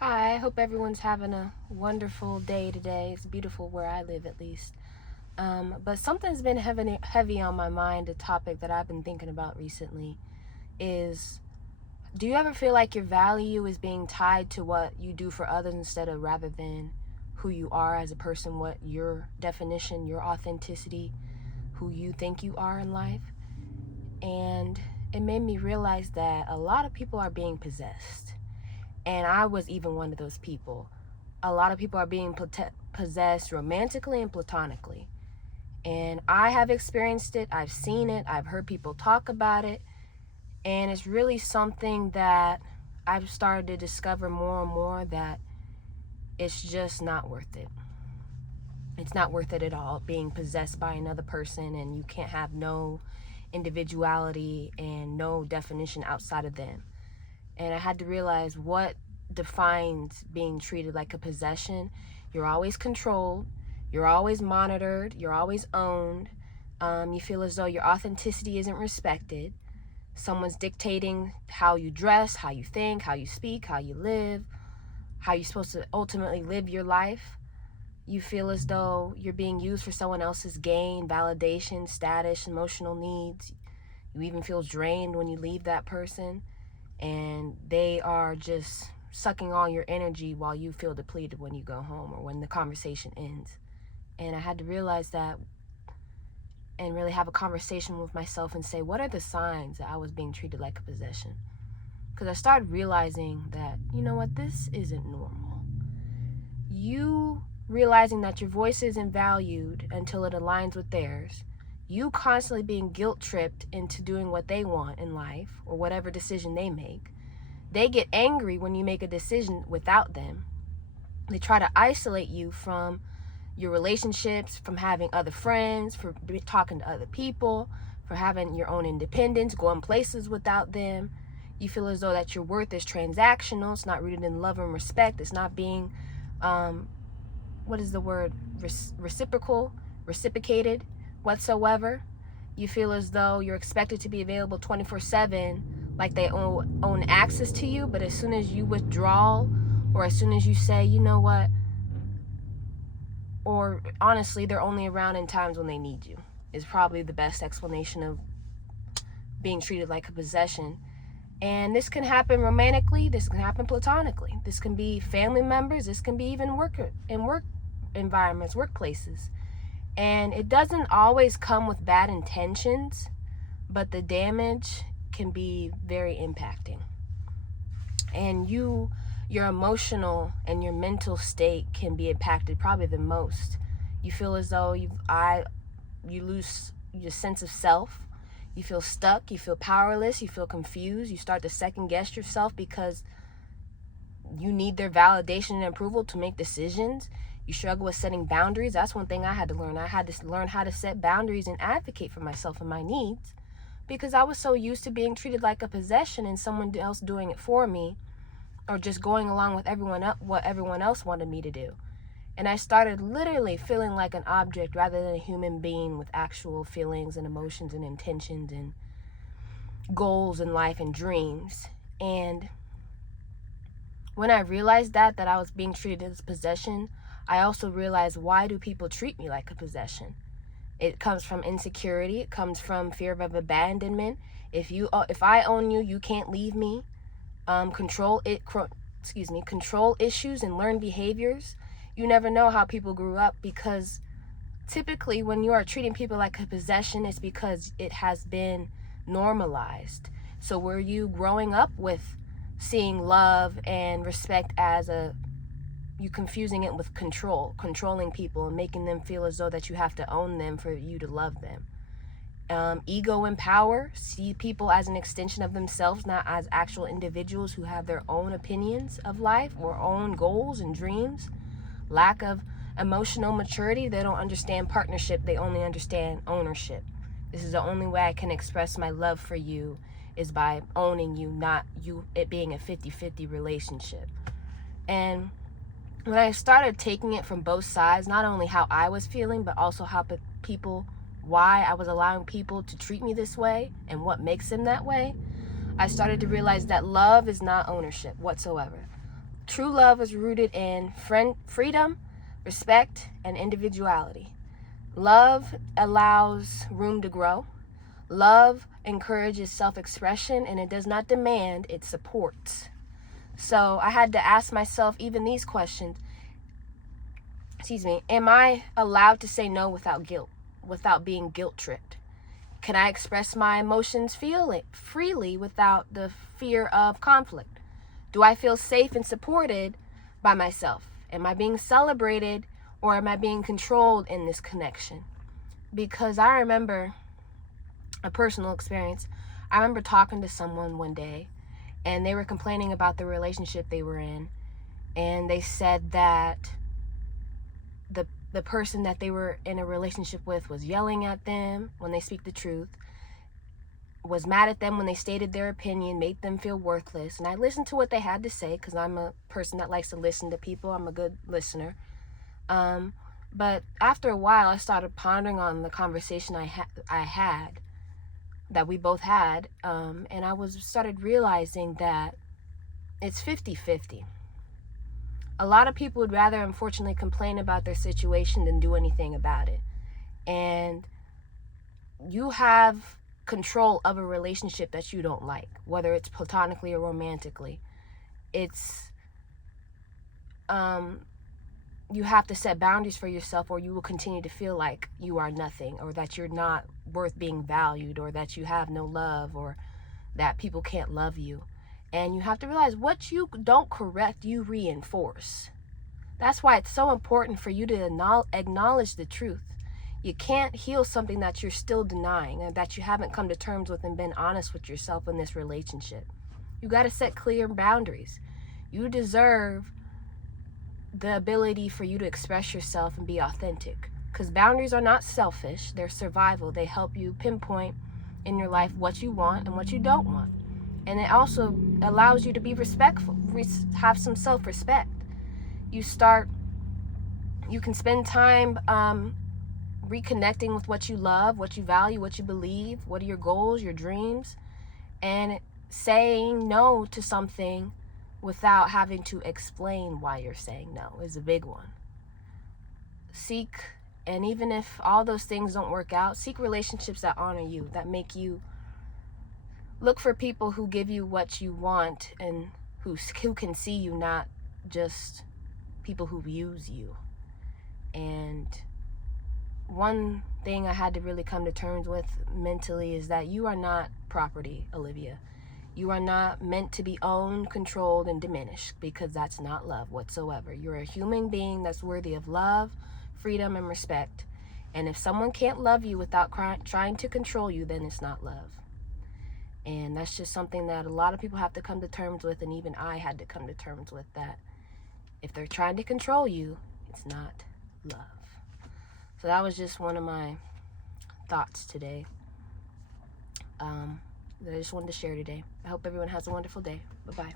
Hi, I hope everyone's having a wonderful day today. It's beautiful where I live, at least. But something's been heavy on my mind. A topic that I've been thinking about recently is, do you ever feel like your value is being tied to what you do for others instead of rather than who you are as a person, what your definition, your authenticity, who you think you are in life? And it made me realize that a lot of people are being possessed. And I was even one of those people. A lot of people are being possessed romantically and platonically. And I have experienced it, I've seen it, I've heard people talk about it, and it's really something that I've started to discover more and more that it's just not worth it. It's not worth it at all, being possessed by another person, and you can't have no individuality and no definition outside of them. And I had to realize what defines being treated like a possession. You're always controlled, you're always monitored, you're always owned. You feel as though your authenticity isn't respected. Someone's dictating how you dress, how you think, how you speak, how you live, how you're supposed to ultimately live your life. You feel as though you're being used for someone else's gain, validation, status, emotional needs. You even feel drained when you leave that person, and they are just sucking all your energy while you feel depleted when you go home or when the conversation ends. And I had to realize that and really have a conversation with myself and say, what are the signs that I was being treated like a possession? Because I started realizing that, you know what, this isn't normal. You realizing that your voice isn't valued until it aligns with theirs, you constantly being guilt tripped into doing what they want in life or whatever decision they make. They get angry when you make a decision without them. They try to isolate you from your relationships, from having other friends, for talking to other people, for having your own independence, going places without them. You feel as though that your worth is transactional. It's not rooted in love and respect. It's not being, what is the word? Reciprocated whatsoever. You feel as though you're expected to be available 24/7, like they own access to you, but as soon as you withdraw, or as soon as you say, you know what, or honestly, they're only around in times when they need you, is probably the best explanation of being treated like a possession. And this can happen romantically, this can happen platonically, this can be family members, this can be even work environments, workplaces. And it doesn't always come with bad intentions, but the damage can be very impacting. And your emotional and your mental state can be impacted probably the most. You feel as though you lose your sense of self. You feel stuck, you feel powerless, you feel confused, you start to second guess yourself because you need their validation and approval to make decisions. You struggle with setting boundaries. That's one thing I had to learn. I had to learn how to set boundaries and advocate for myself and my needs, because I was so used to being treated like a possession and someone else doing it for me, or just going along with what everyone else wanted me to do. And I started literally feeling like an object rather than a human being with actual feelings and emotions and intentions and goals in life and dreams. And when I realized that I was being treated as possession, I also realized, why do people treat me like a possession? It comes from insecurity. It comes from fear of abandonment. If I own you, you can't leave me. Control issues and learned behaviors. You never know how people grew up, because typically when you are treating people like a possession, it's because it has been normalized. So were you growing up with seeing love and respect as you confusing it with controlling people and making them feel as though that you have to own them for you to love them? Ego and power, see people as an extension of themselves, not as actual individuals who have their own opinions of life or own goals and dreams. Lack of emotional maturity, they don't understand partnership, they only understand ownership. This is the only way I can express my love for you, is by owning you, not you it being a 50-50 relationship. And when I started taking it from both sides, not only how I was feeling, but also how why I was allowing people to treat me this way and what makes them that way, I started to realize that love is not ownership whatsoever. True love is rooted in freedom, respect, and individuality. Love allows room to grow. Love encourages self-expression, and it does not demand, it supports. So I had to ask myself even these questions. Am I allowed to say no without guilt, without being guilt-tripped? Can I express my emotions freely without the fear of conflict? Do I feel safe and supported by myself? Am I being celebrated, or am I being controlled in this connection? Because I remember a personal experience. I remember talking to someone one day, and they were complaining about the relationship they were in, and they said that the person that they were in a relationship with was yelling at them when they speak the truth, was mad at them when they stated their opinion, made them feel worthless. And I listened to what they had to say because I'm a person that likes to listen to people. I'm a good listener. But after a while, I started pondering on the conversation I had, that we both had, and I started realizing that it's 50-50. A lot of people would rather, unfortunately, complain about their situation than do anything about it. And you have control of a relationship that you don't like, whether it's platonically or romantically. It's you have to set boundaries for yourself, or you will continue to feel like you are nothing, or that you're not worth being valued, or that you have no love, or that people can't love you. And you have to realize what you don't correct, you reinforce. That's why it's so important for you to acknowledge the truth. You can't heal something that you're still denying, and that you haven't come to terms with and been honest with yourself in this relationship. You got to set clear boundaries. You deserve the ability for you to express yourself and be authentic. Because boundaries are not selfish, they're survival. They help you pinpoint in your life what you want and what you don't want. And it also allows you to be respectful, have some self-respect. You can spend time reconnecting with what you love, what you value, what you believe, what are your goals, your dreams, and saying no to something without having to explain why you're saying no is a big one. And even if all those things don't work out, seek relationships that honor you, that make you look for people who give you what you want and who can see you, not just people who use you. And one thing I had to really come to terms with mentally is that you are not property, Olivia. You are not meant to be owned, controlled, and diminished, because that's not love whatsoever. You're a human being that's worthy of love, freedom, and respect. And if someone can't love you without trying to control you, then it's not love. And that's just something that a lot of people have to come to terms with, and even I had to come to terms with, that if they're trying to control you, it's not love. So that was just one of my thoughts today that I just wanted to share today. I hope everyone has a wonderful day. Bye-bye.